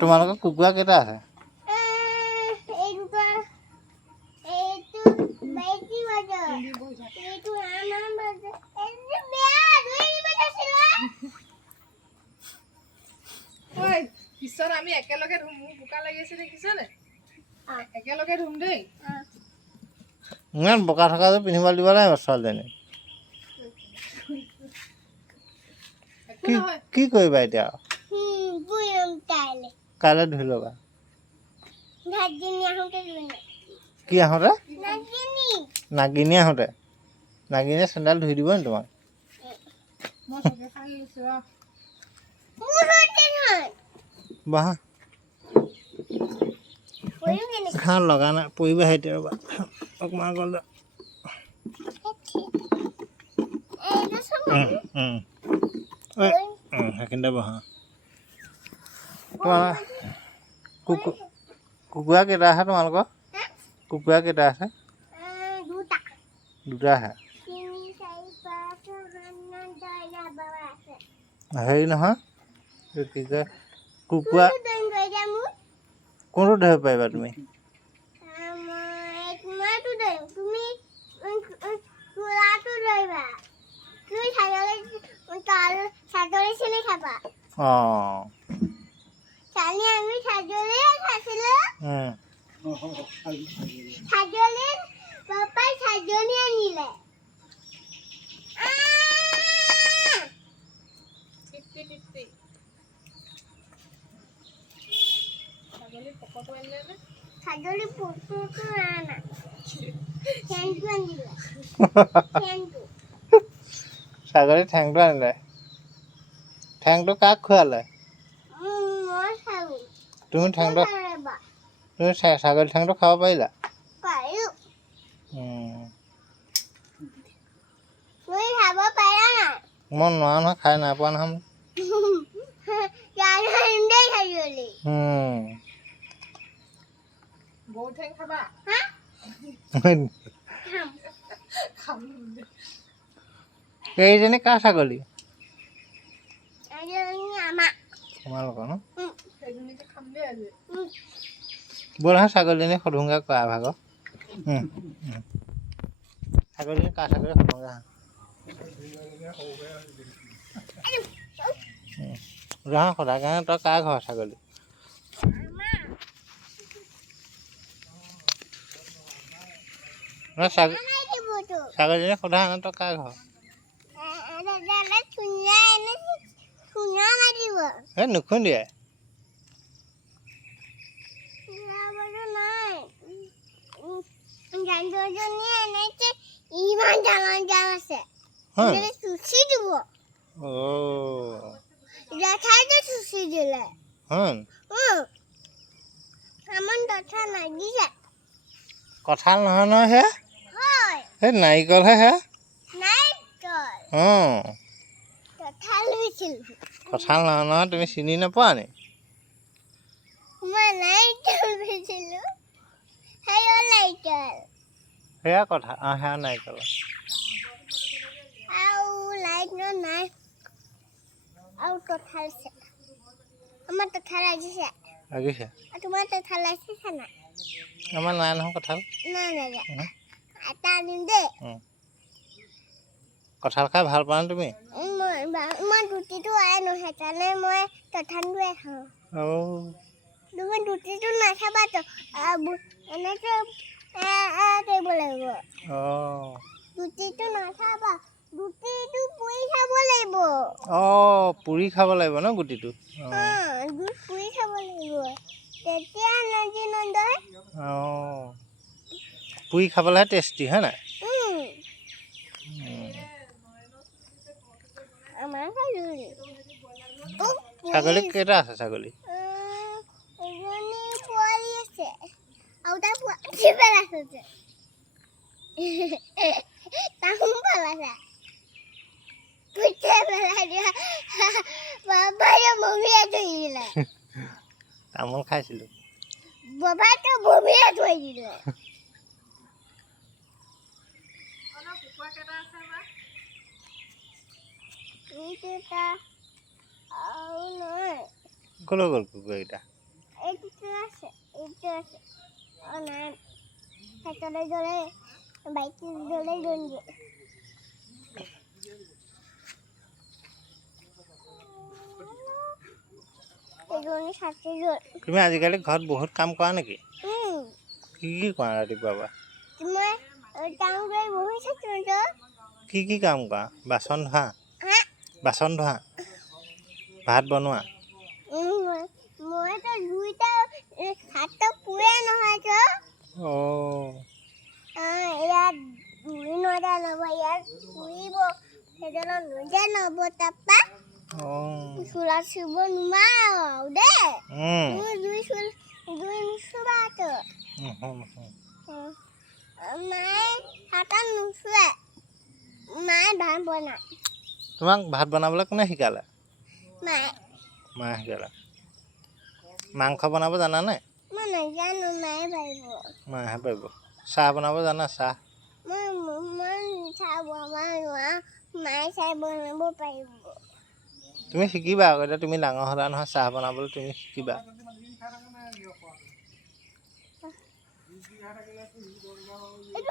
তোমালোকৰ কুকুৰা কেইটা আছে? পিছত আমি একেলগে ধুম বোকা লাগি আছে দেখিছানে একেলগে ধুম দেই ইমান বোকা থকাটো পিন্ধিব দিব লাগিব ছোৱালীজনী কি কৰিবা এতিয়া কাইলৈ ধুই ল'বা কি আহোঁতে নাগিনী আহোঁতে নাগিনীয়ে চেণ্ডেল ধুই দিব নি তোমাক বাহা ঘাঁহ লগা নাই পৰিবা এতিয়া ৰ'বা অকণমান গ'ল সেইখিনিতে বহা তোমাৰ কুকুৰা কেইটা আছে তোমালোকৰ কুকুৰা কেইটা আছে দুটা আছে হেৰি নহয় কি কয় কুকুৰা কোনটো ধৰিব পাৰিবা তুমি অঁ ছাগলী ঠেংটো আনিলে ঠেংটো কাক খোৱালে তুমি ঠেংটো তুমি ছাগলী ঠেংটো খাব পাৰিলা মই নোৱাৰো নহয় খাই নাই পোৱা নহয় বৌ ঠেং খাবা এইজনী কাৰ ছাগলী তোমালোকৰ ন ব'লা ছাগলীজনী সোধোংগৈ কোৱা ভাগৰ ছাগলীজনী কাৰ ছাগলী সোধোংগৈ যাওঁ সদায় কাৰণে তই কাৰ ঘৰ ছাগলী ছাগলীজনী সোধা ন তই কাৰ ঘৰ এই নুখুন্দিয়াই কঁঠাল নহয় নহয় সেয়া সেই নাৰিকলহে সেয়া অঁ কঁঠাল নহয় নহয় তুমি চিনি নোপোৱা নি সেয়া কথা অঁ সেয়া নাৰিকল লাগিছে আমাৰ নাই নহয় কঁঠাল কঁঠাল খাই ভাল পোৱা নে তুমি পুৰি খাব লাগিব ন গুটিটো পুৰি খাবলৈহে টেষ্টি হয় নাই ছাগলী কেইটা আছে ছাগলী তামোল খাইছিলোঁ কুকুৰা কেইটা আছে বা এইটা আৰু নহয় ক'লৈ গ'ল কুকুৰকেইটা এইটো আছে অ নাই সেইটোলৈ গ'লে বাইক গ'লে গ'লে এজনী সাথে গ'ল তুমি আজিকালি ঘৰত বহুত কাম কৰা নেকি কি কৰা ৰাতিপুৱাৰ পৰা মই কাম কৰি বহিছোঁ তো কি কাম কৰা বাচন ধোৱা ভাত বনোৱা মই তো দুইটা হাতটো পুৰে নহয় তো অঁ ইয়াত দুই নটা নব ইয়াত পুৰিব সেইডালত নজা নব তাৰপা অঁ চোলা চুব নোৱাৰো দেই দুই নুচুবা তো মায়ে হাতত নুচুৱে মায়ে ভাত বনায় তোমাক ভাত বনাবলৈ কোনে শিকালে মায়ে শিকালে মাংস বনাব জানানে মই নাজানো মায়ে পাৰিব মায়েহে পাৰিব চাহ বনাব জানা চাহ মই চাহ বনাব নোৱাৰো মায়ে চাহ বনাব পাৰিব তুমি শিকিবা আকৌ এতিয়া তুমি ডাঙৰ হ'লা নহয় চাহ বনাবলৈ তুমি শিকিবা এইটো